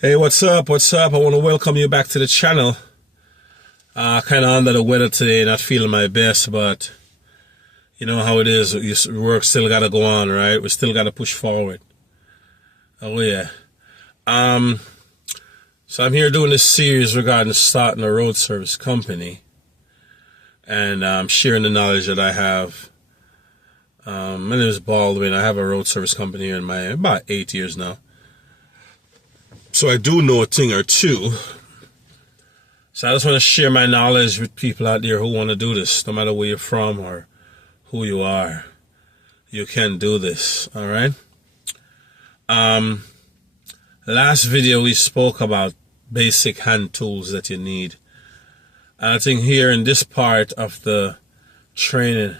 Hey, what's up? What's up? I want to welcome you back to the channel. Kind of under the weather today, not feeling my best, but you know how it is. Work still got to go on, right? We still got to push forward. Oh yeah. So I'm here doing this series regarding starting a road service company, and sharing the knowledge that I have. My name is Baldwin. I have a road service company here in Miami, about 8 years now. So I do know a thing or two. So I just want to share my knowledge with people out there who want to do this, no matter where you're from or who you are. You can do this, all right? Last video we spoke about basic hand tools that you need. And I think here in this part of the training,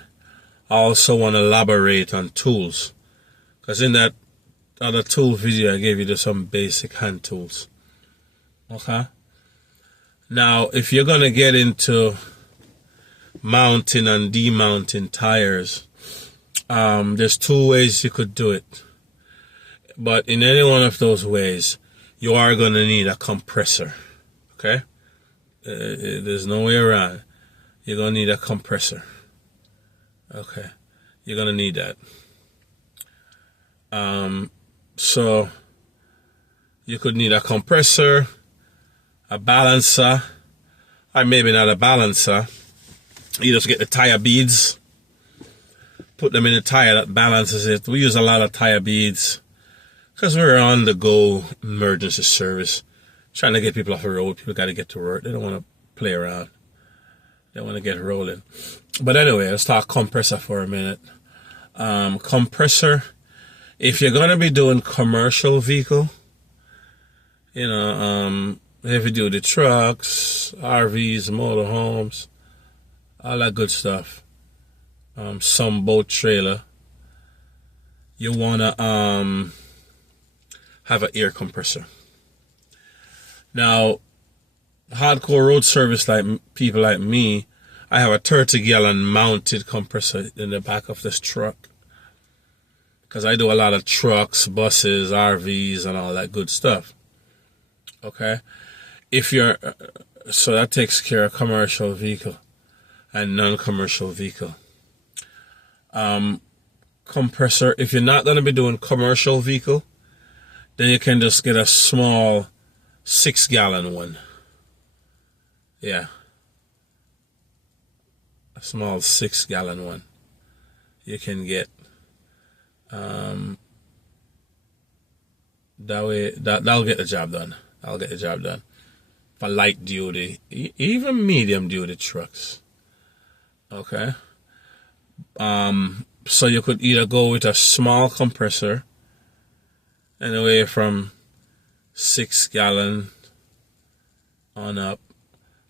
I also want to elaborate on tools. Because in that other tool video, I gave you just some basic hand tools. Okay? Now, if you're going to get into mounting and demounting tires, there's two ways you could do it. But in any one of those ways, you are going to need a compressor. Okay? There's no way around. You're going to need a compressor. Okay? You're going to need that. So you could need a compressor, a balancer, or maybe not a balancer. You just get the tire beads, put them in the tire that balances it. We use a lot of tire beads because we're on the go emergency service, trying to get people off the road. People got to get to work. They don't want to play around. They want to get rolling. But anyway, let's talk compressor for a minute. Compressor. If you're going to be doing commercial vehicle, heavy duty trucks, RVs, motorhomes, all that good stuff, some boat trailer, you want to have an air compressor. Now, hardcore road service like people like me, I have a 30-gallon mounted compressor in the back of this truck. Because I do a lot of trucks, buses, RVs, and all that good stuff. Okay? So that takes care of commercial vehicle and non-commercial vehicle. Compressor, if you're not going to be doing commercial vehicle, then you can just get a small 6-gallon one. Yeah. A small 6-gallon one. You can get. That way, that'll get the job done. I'll get the job done for light duty, even medium duty trucks. Okay. So you could either go with a small compressor, anyway from 6-gallon on up,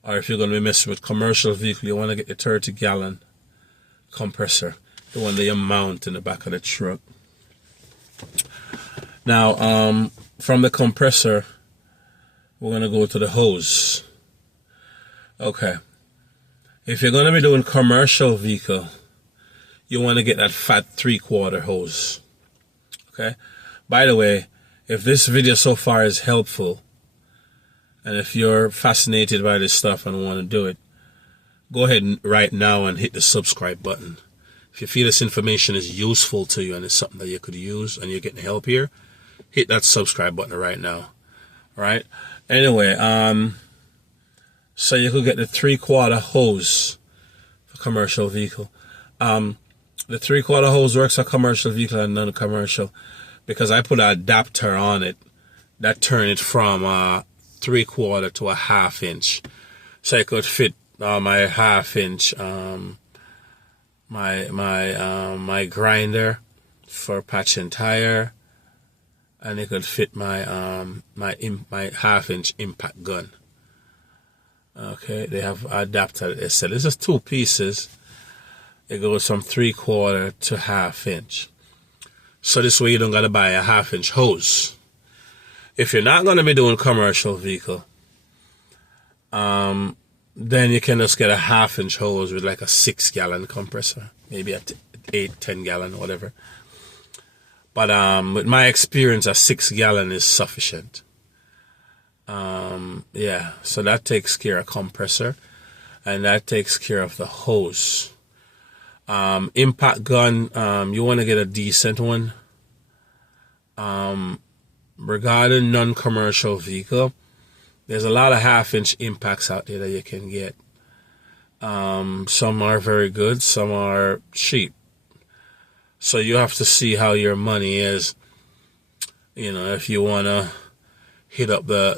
or if you're going to be messing with commercial vehicle, you want to get the 30-gallon compressor, the one that you mount in the back of the truck. Now, from the compressor, we're going to go to the hose. Okay. If you're going to be doing commercial vehicle, you want to get that fat 3/4 hose. Okay. By the way, if this video so far is helpful, and if you're fascinated by this stuff and want to do it, go ahead right now and hit the subscribe button. If you feel this information is useful to you and it's something that you could use and you're getting help here, hit that subscribe button right now. All right. Anyway, so you could get the 3/4 hose for commercial vehicle. The 3/4 hose works for commercial vehicle and non-commercial because I put an adapter on it that turn it from 3/4 to a 1/2 inch, so I could fit my 1/2 inch. My grinder for patching tire, and it could fit my my 1/2 inch impact gun. Okay, they have adapter. They said this is 2 pieces. It goes from 3/4 to 1/2 inch. So this way you don't gotta buy a 1/2 inch hose. If you're not gonna be doing commercial vehicle, then you can just get a 1/2 inch hose with like a 6-gallon compressor, maybe a 8-10 gallon, whatever. But with my experience, a 6-gallon is sufficient. Yeah, so that takes care of compressor, and that takes care of the hose. Impact gun, you want to get a decent one. Regarding non-commercial vehicle, there's a lot of half-inch impacts out there that you can get. Some are very good, some are cheap. So you have to see how your money is. You know, if you wanna hit up the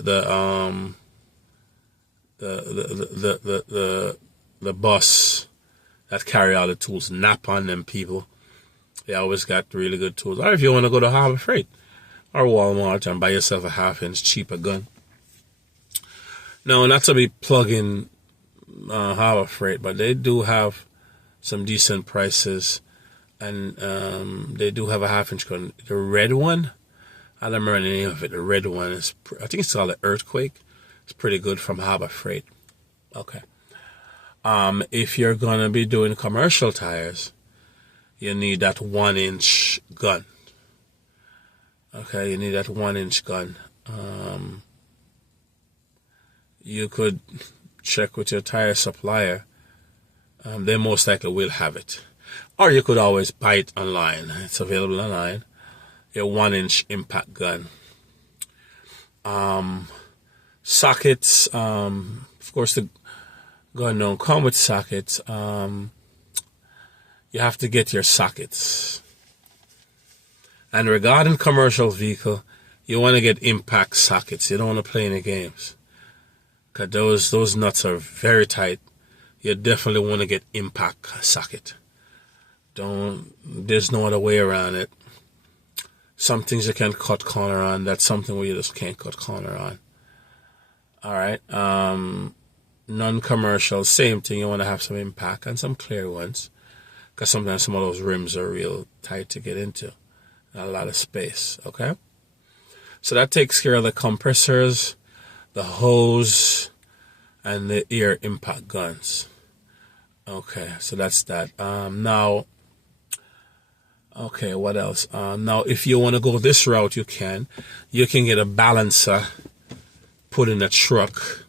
bus that carry all the tools, nap on them people. They always got really good tools. Or if you want to go to Harbor Freight or Walmart and buy yourself a half-inch cheaper gun. Now, not to be plugging Harbor Freight, but they do have some decent prices, and they do have a half-inch gun. The red one, I don't remember the name of it. The red one is, I think it's called the Earthquake. It's pretty good from Harbor Freight. Okay. If you're gonna be doing commercial tires, you need that 1-inch gun. Okay, you need that 1-inch gun. You could check with your tire supplier. They most likely will have it. Or you could always buy it online. It's available online. Your 1-inch impact gun. Sockets, of course the gun don't come with sockets. You have to get your sockets. And regarding commercial vehicle, you want to get impact sockets. You don't want to play any games, because those nuts are very tight. You definitely want to get impact socket. There's no other way around it. Some things you can cut corner on. That's something where you just can't cut corner on. All right. Non-commercial, same thing. You want to have some impact and some clear ones, because sometimes some of those rims are real tight to get into. Not a lot of space. Okay. So that takes care of the compressors, the hose, and the ear impact guns. Okay, so that's that. Now, okay, what else? Now, if you want to go this route, you can. You can get a balancer put in a truck,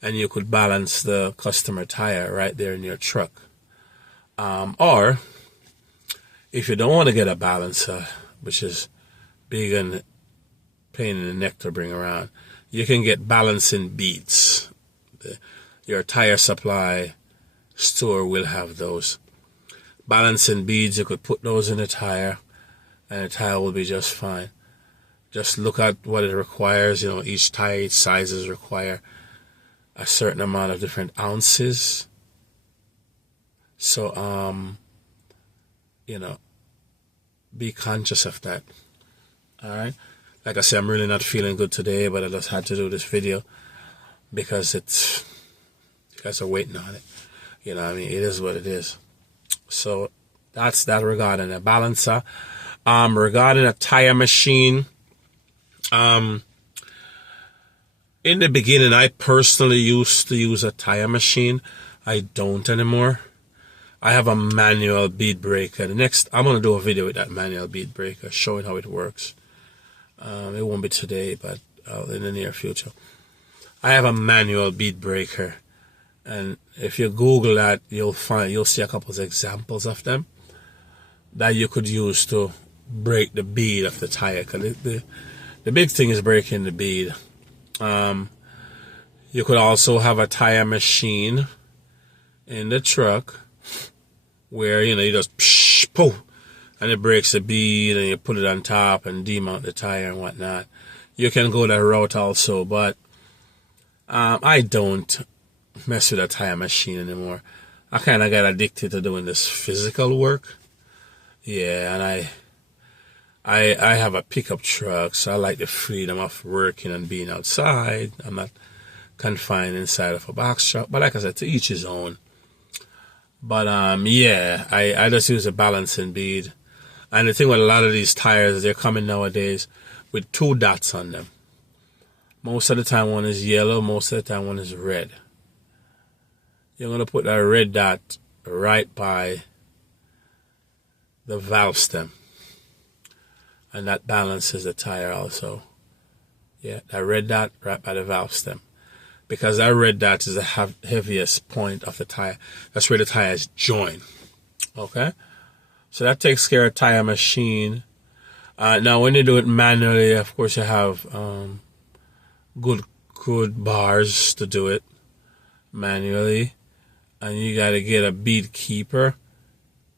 and you could balance the customer tire right there in your truck. Or, if you don't want to get a balancer, which is big and pain in the neck to bring around, you can get balancing beads. Your tire supply store will have those. Balancing beads, you could put those in the tire, and the tire will be just fine. Just look at what it requires. You know, each tire, each sizes require a certain amount of different ounces. So, you know, be conscious of that. All right. Like I said, I'm really not feeling good today, but I just had to do this video because you guys are waiting on it. You know what I mean? It is what it is. So that's that regarding a balancer. Regarding a tire machine, in the beginning, I personally used to use a tire machine. I don't anymore. I have a manual bead breaker. I'm going to do a video with that manual bead breaker, showing how it works. It won't be today, but in the near future. I have a manual bead breaker, and if you Google that, you'll see a couple of examples of them that you could use to break the bead of the tire. Cause the big thing is breaking the bead. You could also have a tire machine in the truck where you just psh, poof, and it breaks the bead, and you put it on top and demount the tire and whatnot. You can go that route also, but I don't mess with a tire machine anymore. I kind of got addicted to doing this physical work. Yeah, and I have a pickup truck, so I like the freedom of working and being outside. I'm not confined inside of a box truck, but like I said, to each his own. But yeah, I just use a balancing bead. And the thing with a lot of these tires, they're coming nowadays with 2 dots on them. Most of the time one is yellow, most of the time one is red. You're going to put that red dot right by the valve stem. And that balances the tire also. Yeah, that red dot right by the valve stem. Because that red dot is the heaviest point of the tire. That's where the tires join. Okay? So that takes care of tire machine. Now, when you do it manually, of course, you have good bars to do it manually. And you got to get a bead keeper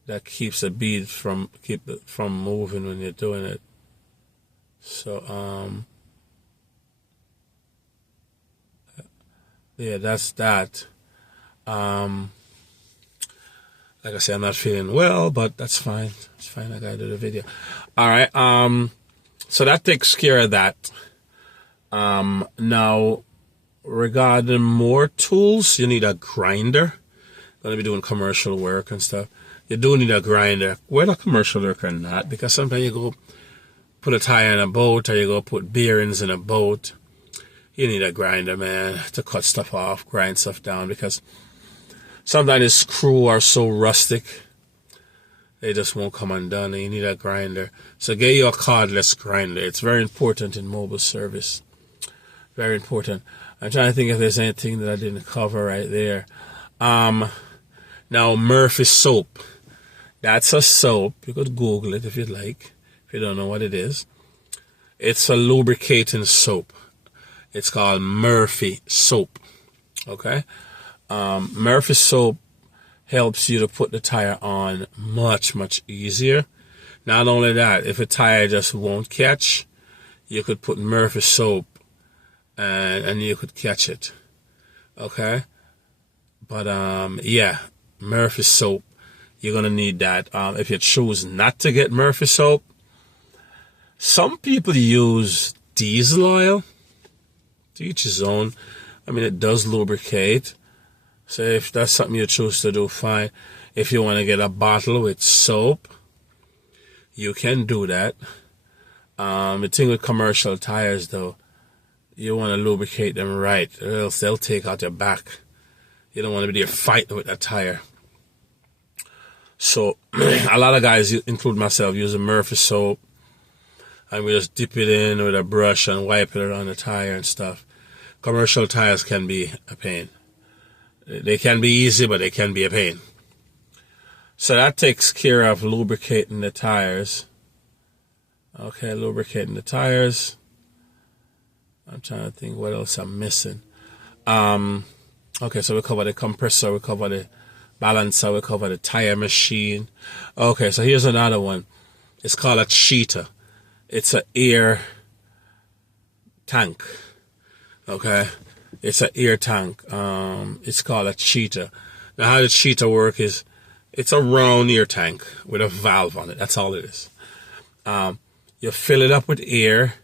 that keeps the bead from moving when you're doing it. So, yeah, that's that. Like I said, I'm not feeling well, but that's fine. It's fine. I gotta do the video. All right. So that takes care of that. Now, regarding more tools, you need a grinder. Gonna be doing commercial work and stuff. You do need a grinder, whether commercial work or not, because sometimes you go put a tire in a boat, or you go put bearings in a boat. You need a grinder, man, to cut stuff off, grind stuff down, because sometimes the screws are so rustic, they just won't come undone, and you need a grinder. So get you a cordless grinder. It's very important in mobile service. Very important. I'm trying to think if there's anything that I didn't cover right there. Now, Murphy soap. That's a soap. You could Google it if you'd like, if you don't know what it is. It's a lubricating soap. It's called Murphy soap. Okay? Murphy soap helps you to put the tire on much, much easier. Not only that, if a tire just won't catch, you could put Murphy soap and you could catch it. Okay? But, yeah, Murphy soap, you're going to need that. If you choose not to get Murphy soap, some people use diesel oil. To each his own. I mean, it does lubricate. So if that's something you choose to do, fine. If you want to get a bottle with soap, you can do that. The thing with commercial tires, though, you want to lubricate them right, or else they'll take out your back. You don't want to be there fighting with that tire. So a lot of guys, include myself, use a Murphy soap, and we just dip it in with a brush and wipe it around the tire and stuff. Commercial tires can be a pain. They can be easy, but they can be a pain. So that takes care of lubricating the tires. Okay, lubricating the tires. I'm trying to think what else I'm missing. Okay, so we cover the compressor, we cover the balancer, we cover the tire machine. Okay, so here's another one. It's called a cheater. It's an air tank. Okay, it's an air tank. It's called a cheater. Now, how the cheater work is, it's a round air tank with a valve on it. That's all it is. You fill it up with air,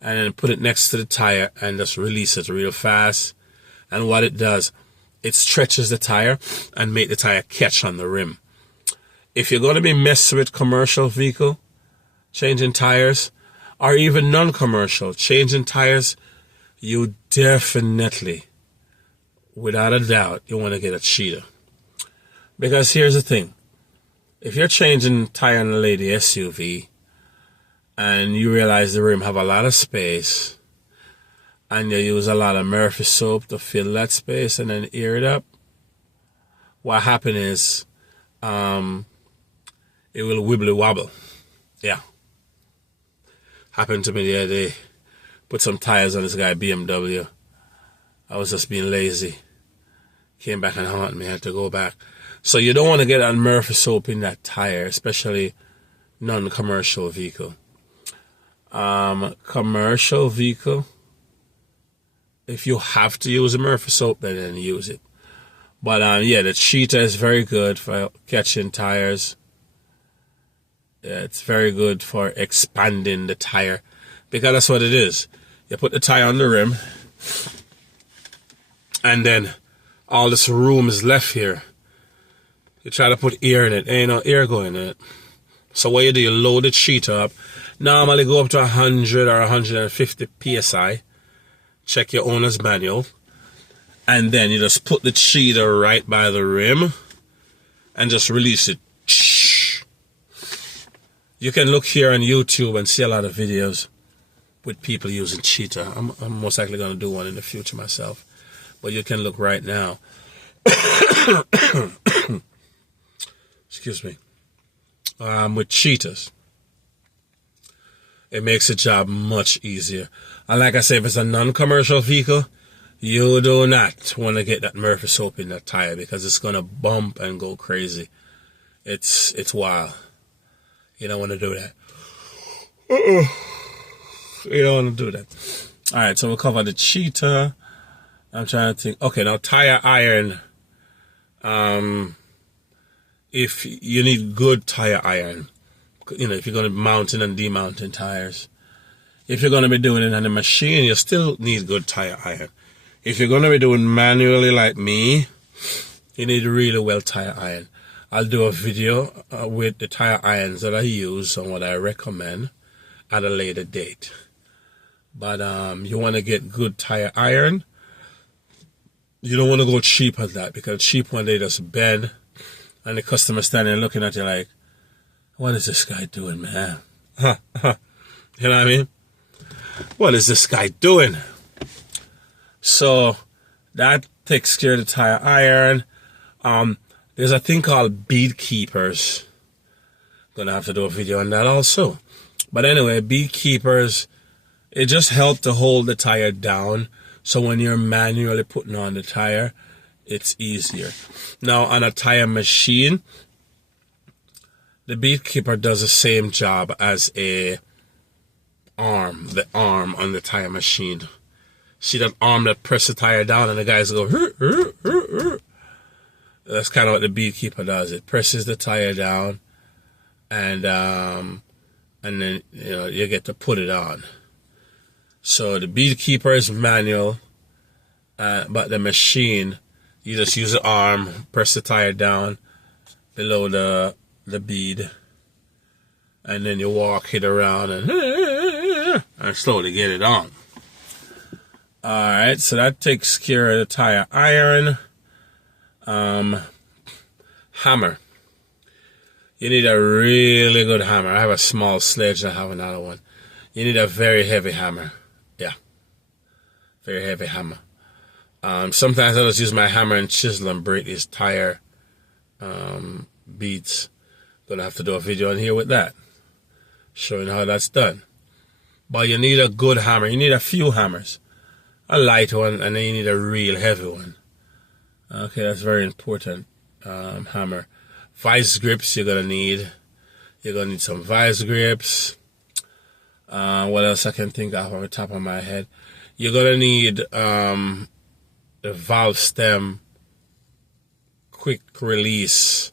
and then put it next to the tire, and just release it real fast. And what it does, it stretches the tire and make the tire catch on the rim. If you're going to be messing with commercial vehicle, changing tires, or even non-commercial, changing tires, you definitely, without a doubt, you want to get a cheater. Because here's the thing. If you're changing tire on a lady SUV, and you realize the rim have a lot of space, and you use a lot of Murphy soap to fill that space and then air it up, what happens is, it will wibbly wobble. Yeah. Happened to me the other day. Put some tires on this guy BMW. I was just being lazy. Came back and haunted me. I had to go back. So you don't want to get on Murphy soap in that tire, especially non-commercial vehicle. Commercial vehicle, if you have to use a Murphy soap, then use it. But yeah, the cheater is very good for catching tires. Yeah, it's very good for expanding the tire, because that's what it is. You put the tire on the rim, and then all this room is left here. You try to put air in it, ain't no air going in it. So what you do, you load the cheater up. Normally go up to 100 or 150 psi. Check your owner's manual. And then you just put the cheater right by the rim and just release it. You can look here on YouTube and see a lot of videos. with people using Cheetah. I'm most likely going to do one in the future myself. But you can look right now. Excuse me. With cheetahs, it makes the job much easier. And like I say, if it's a non-commercial vehicle, you do not want to get that Murphy soap in that tire because it's going to bump and go crazy. It's wild. You don't want to do that. You don't want to do that. All right, so we'll cover the Cheetah. I'm trying to think. Okay, now tire iron. If you need good tire iron, if you're going to be mounting and demounting tires. If you're going to be doing it on a machine, you still need good tire iron. If you're going to be doing manually like me, you need really well tire iron. I'll do a video with the tire irons that I use and what I recommend at a later date. But you want to get good tire iron. You don't want to go cheap at that because cheap one they just bend and the customer standing there looking at you like, what is this guy doing, man? You know what I mean? What is this guy doing? So that takes care of the tire iron. There's a thing called bead keepers. Gonna have to do a video on that also. But anyway, bead keepers, it just helps to hold the tire down. So when you're manually putting on the tire, it's easier. Now on a tire machine, the bead keeper does the same job as the arm on the tire machine. See that arm that press the tire down and the guys go, that's kind of what the bead keeper does. It presses the tire down and then you get to put it on. So the bead keeper is manual, but the machine, you just use the arm, press the tire down below the bead, and then you walk it around and slowly get it on. Alright, so that takes care of the tire iron. Hammer. You need a really good hammer. I have a small sledge, I have another one. You need a very heavy hammer. Yeah. Very heavy hammer. Sometimes I just use my hammer and chisel and break these tire beads. Gonna have to do a video on here with that, showing how that's done. But you need a good hammer. You need a few hammers. A light one, and then you need a real heavy one. Okay, that's very important. Hammer. Vice grips you're gonna need. You're gonna need some vice grips. What else I can think of on the top of my head? You're gonna need the valve stem quick release.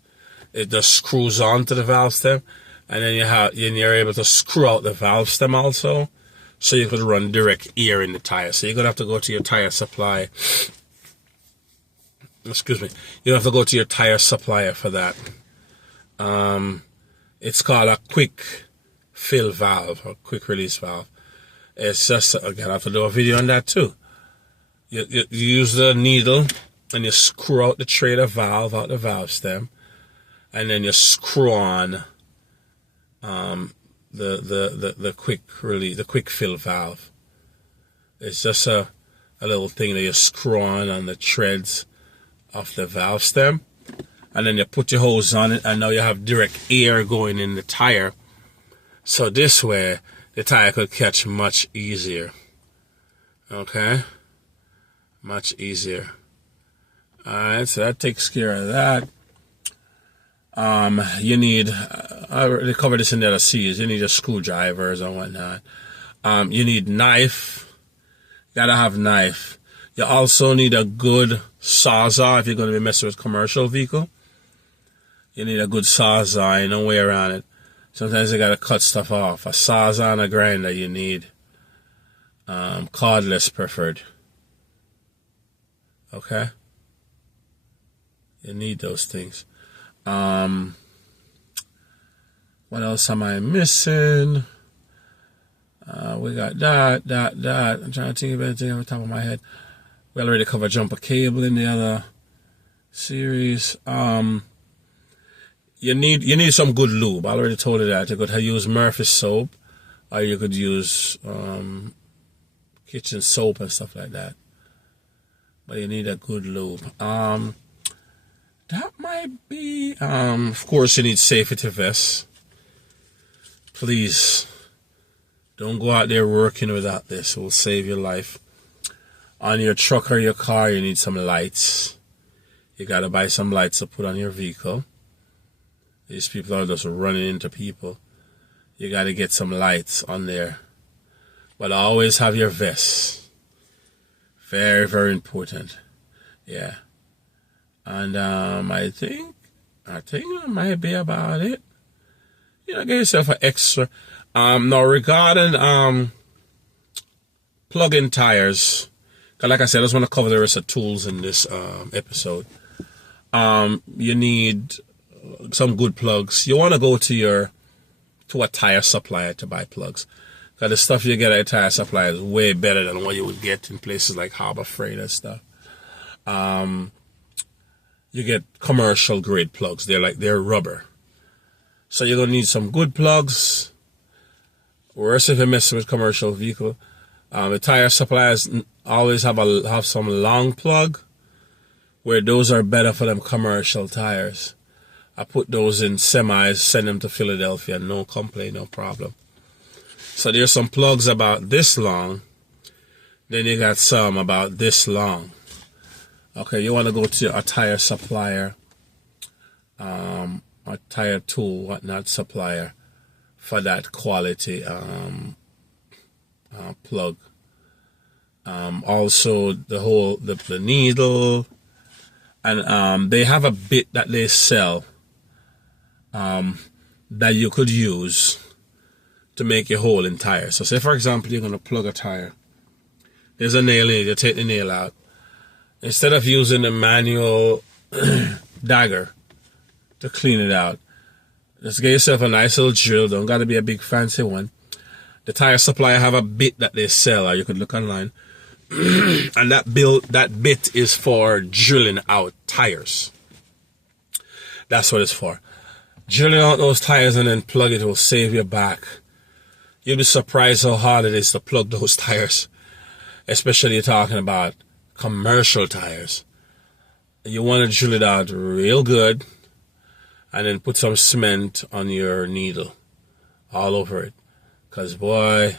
It just screws onto the valve stem, and then you're able to screw out the valve stem also, so you could run direct air in the tire. So you're gonna have to go to your tire supply. Excuse me. You have to go to your tire supplier for that. It's called a quick fill valve or quick release valve. It's just, again, I have to do a video on that too. You use the needle and you screw out the trailer valve out the valve stem, and then you screw on the quick release, the quick fill valve. It's just a little thing that you screw on the treads of the valve stem, and then you put your hose on it, and now you have direct air going in the tire. So this way, the tire could catch much easier. Okay? Much easier. Alright, so that takes care of that. You need, I already covered this in the other C's, you need your screwdrivers and whatnot. You need knife. You gotta have knife. You also need a good sawzall if you're going to be messing with commercial vehicle. You need a good sawzall, no way around it. Sometimes you got to cut stuff off. A sawzall and a grinder you need. Cordless preferred. Okay? You need those things. What else am I missing? We got that. I'm trying to think of anything on the top of my head. We already covered jumper cable in the other series. You need some good lube. I already told you that. You're going to use Murphy soap or you could use kitchen soap and stuff like that. But you need a good lube. That might be, of course, you need safety vests. Please don't go out there working without this. It will save your life. On your truck or your car, you need some lights. You gotta buy some lights to put on your vehicle. These people are just running into people. You gotta get some lights on there. But always have your vests. Very, very important. Yeah. And I think that might be about it. You know, get yourself an extra. Now regarding plug-in tires, cause like I said, I just want to cover the rest of tools in this episode. You need some good plugs. You want to go to a tire supplier to buy plugs. Cause the stuff you get at a tire supplier is way better than what you would get in places like Harbor Freight and stuff. You get commercial grade plugs. They're rubber. So you're gonna need some good plugs. Worse if you're messing with commercial vehicle. The tire suppliers always have some long plug, where those are better for them commercial tires. I put those in semis, send them to Philadelphia, no complaint, no problem. So there's some plugs about this long. Then you got some about this long. Okay, you want to go to a tire supplier, a tire tool, whatnot supplier for that quality plug. Also the needle, and they have a bit that they sell that you could use to make a hole in tires. So say for example you're going to plug a tire. There's a nail in it, you take the nail out. Instead of using a manual dagger to clean it out, just get yourself a nice little drill. Don't got to be a big fancy one. The tire supplier have a bit that they sell, or you could look online. And that bit is for drilling out tires. That's what it's for. Drilling out those tires and then plug it will save your back. You'll be surprised how hard it is to plug those tires. Especially you're talking about commercial tires. You want to drill it out real good and then put some cement on your needle all over it. Because boy,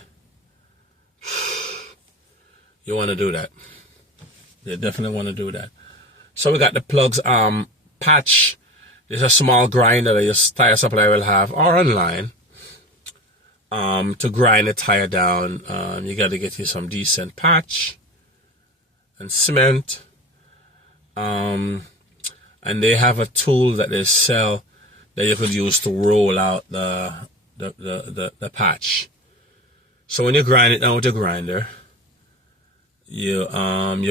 you want to do that. You definitely want to do that. So we got the plugs patch. There's a small grinder that your tire supplier will have, or online. To grind the tire down, you got to get you some decent patch and cement. And they have a tool that they sell that you could use to roll out the patch. So when you grind it down with the grinder, you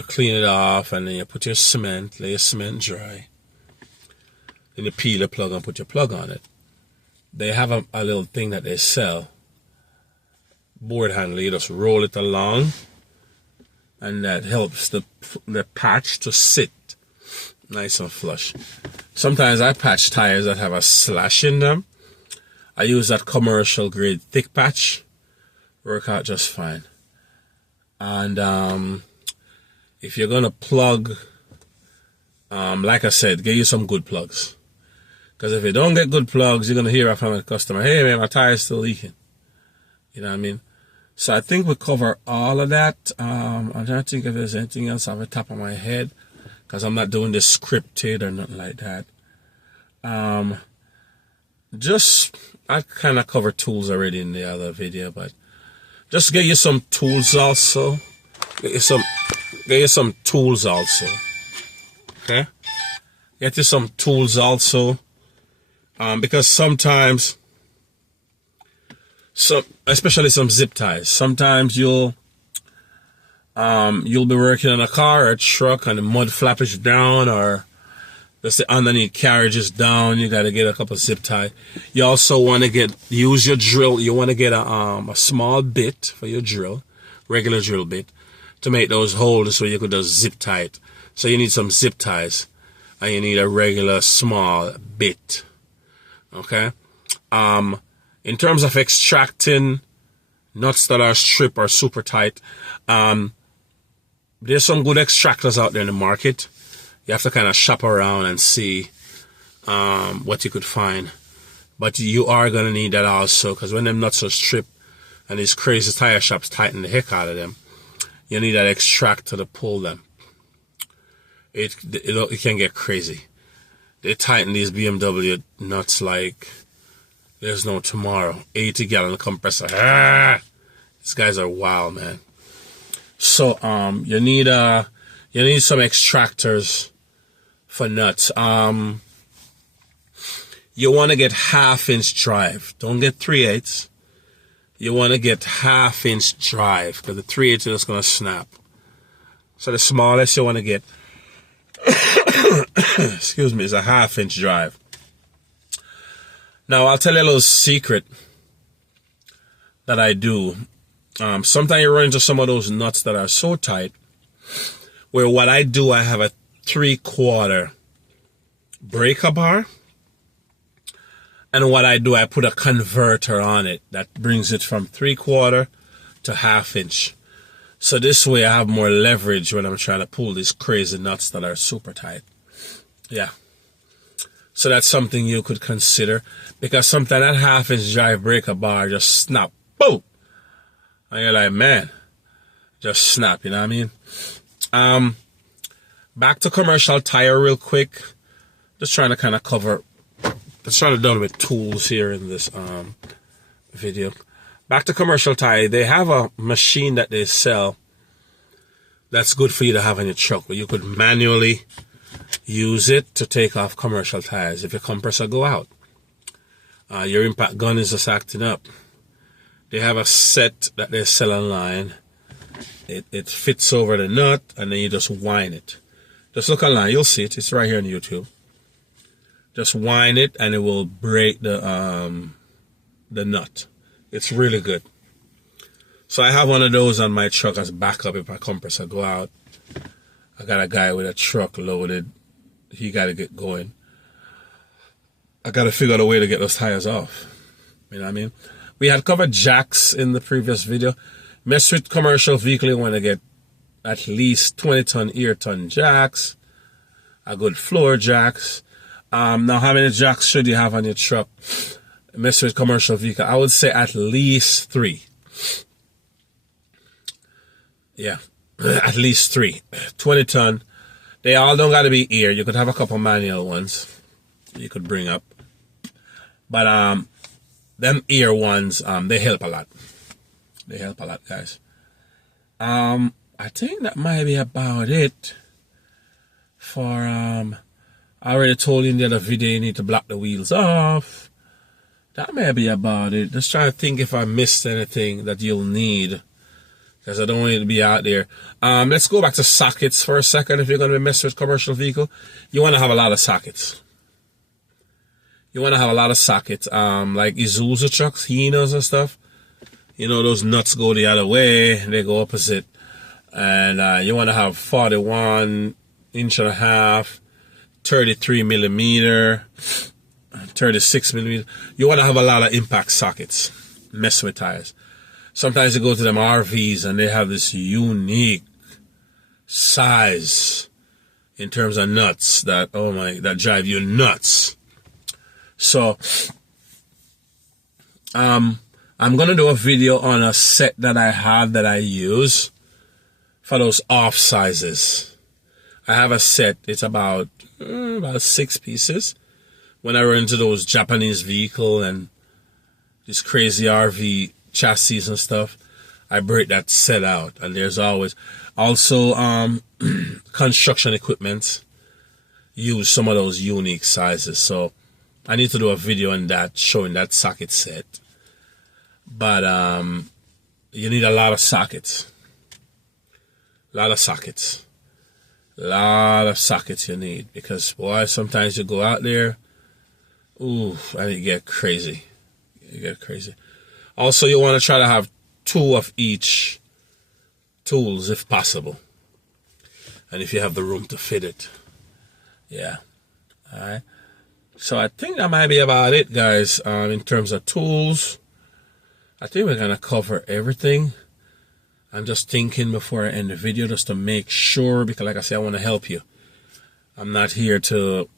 clean it off, and then you put your cement, lay your cement dry. Then you peel the plug and put your plug on it. They have a little thing that they sell. Board handle, you just roll it along, and that helps the patch to sit nice and flush. Sometimes I patch tires that have a slash in them. I use that commercial grade thick patch. Work out just fine. And if you're gonna plug, like I said, get you some good plugs. Because if you don't get good plugs, you're gonna hear from a customer, "Hey man, my tire's still leaking." You know what I mean? So I think we cover all of that. I'm trying to think if there's anything else off the top of my head, because I'm not doing this scripted or nothing like that. I kind of covered tools already in the other video, but just get you some tools also. Get you some tools also. Okay? Get you some tools also. Because sometimes, especially some zip ties, sometimes you'll be working on a car or a truck and the mud flap is down, or let's say underneath carriage is down. You got to get a couple zip tie. You also want to use your drill. You want to get a small bit for your drill, regular drill bit, to make those holes so you could just zip tie it. So you need some zip ties, and you need a regular small bit. Okay. In terms of extracting nuts that are strip or super tight. There's some good extractors out there in the market. You have to kind of shop around and see what you could find. But you are going to need that also, because when them nuts are stripped and these crazy tire shops tighten the heck out of them, you need that extractor to pull them. It can get crazy. They tighten these BMW nuts like there's no tomorrow. 80 gallon compressor. These guys are wild, man. So you need some extractors for nuts. You want to get 1/2-inch drive. Don't get 3/8. You want to get 1/2-inch drive, because the 3/8 is just going to snap. So the smallest you want to get, excuse me, is a 1/2-inch drive. Now I'll tell you a little secret that I do. Sometimes you run into some of those nuts that are so tight, where what I do, I have a 3/4 breaker bar. And what I do, I put a converter on it that brings it from 3/4 to 1/2-inch. So this way I have more leverage when I'm trying to pull these crazy nuts that are super tight. Yeah. So that's something you could consider, because sometimes that 1/2-inch drive breaker bar just snap. Boom! And you're like, man, just snap, you know what I mean? Back to commercial tire real quick. Just trying to kind of cover. Let's try to done with tools here in this video. Back to commercial tire. They have a machine that they sell that's good for you to have in your truck, where you could manually use it to take off commercial tires if your compressor go out. Your impact gun is just acting up. They have a set that they sell online. It fits over the nut, and then you just wind it. Just look online, you'll see it. It's right here on YouTube. Just wind it and it will break the nut. It's really good. So I have one of those on my truck as backup if my compressor go out. I got a guy with a truck loaded. He got to get going. I got to figure out a way to get those tires off. You know what I mean? We had covered jacks in the previous video. Mess with commercial vehicle, you want to get at least 20-ton ear-ton jacks. A good floor jacks. Now, how many jacks should you have on your truck? Mess with commercial vehicle. I would say at least 3. Yeah, at least 3. 20-ton. They all don't got to be ear. You could have a couple manual ones you could bring up. But them ear ones, they help a lot. They help a lot, guys. I think that might be about it for I already told you in the other video you need to block the wheels off. That may be about it. Just trying to think if I missed anything that you'll need, because I don't want it to be out there. Let's go back to sockets for a second. If you're going to be messing with commercial vehicle, you want to have a lot of sockets. You want to have a lot of sockets, like Isuzu trucks, Hinos and stuff. You know, those nuts go the other way. They go opposite. And you want to have 41.5 inch, 33 millimeter, 36 millimeter. You want to have a lot of impact sockets. Mess with tires. Sometimes you go to them RVs and they have this unique size in terms of nuts that, oh my, that drive you nuts. So, I'm going to do a video on a set that I have that I use for those off sizes. I have a set. It's about 6 pieces. When I run into those Japanese vehicle and this crazy RV chassis and stuff, I break that set out. And there's always also construction equipment use some of those unique sizes. So I need to do a video on that, showing that socket set. But you need a lot of sockets. A lot of sockets you need, because boy, sometimes you go out there, ooh, and you get crazy. Also, you want to try to have 2 of each tools if possible, and if you have the room to fit it. Yeah. All right. So I think that might be about it, guys, in terms of tools. I think we're gonna cover everything. I'm just thinking before I end the video just to make sure, because like I said, I want to help you. I'm not here to,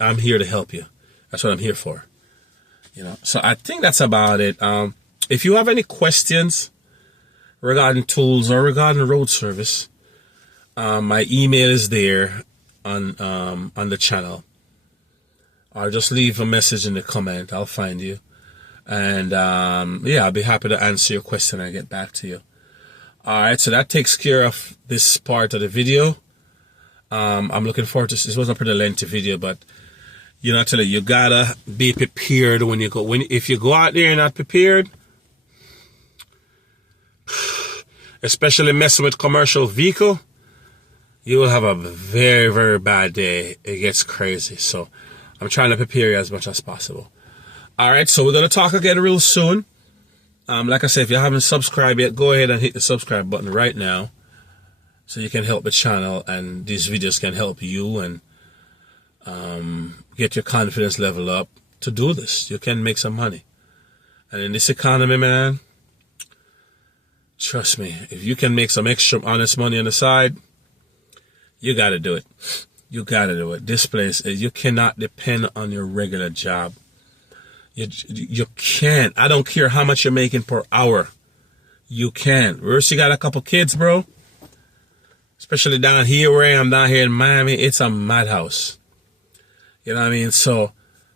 I'm here to help you. That's what I'm here for. You know, so I think that's about it. If you have any questions regarding tools or regarding road service, my email is there on the channel. Or just leave a message in the comment. I'll find you. And yeah, I'll be happy to answer your question and get back to you. Alright, so that takes care of this part of the video. I'm looking forward to this. Was a pretty lengthy video, but you know, I tell you gotta be prepared when you go. If you go out there and not prepared, especially messing with commercial vehicle, you will have a very, very bad day. It gets crazy. So I'm trying to prepare you as much as possible. Alright, so we're gonna talk again real soon. Like I said, if you haven't subscribed yet, go ahead and hit the subscribe button right now, so you can help the channel and these videos can help you and get your confidence level up to do this. You can make some money. And in this economy, man, trust me, if you can make some extra honest money on the side, you got to do it. You got to do it. This place, you cannot depend on your regular job. You can't. I don't care how much you're making per hour. You can't. Worse, you got a couple kids, bro. Especially down here where I am, down here in Miami, it's a madhouse. You know what I mean? So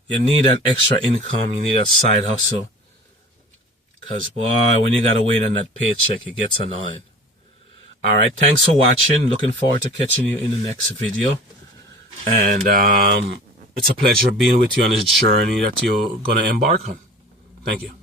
you need that extra income. You need a side hustle. Because, boy, when you got to wait on that paycheck, it gets annoying. All right. Thanks for watching. Looking forward to catching you in the next video. And it's a pleasure being with you on this journey that you're going to embark on. Thank you.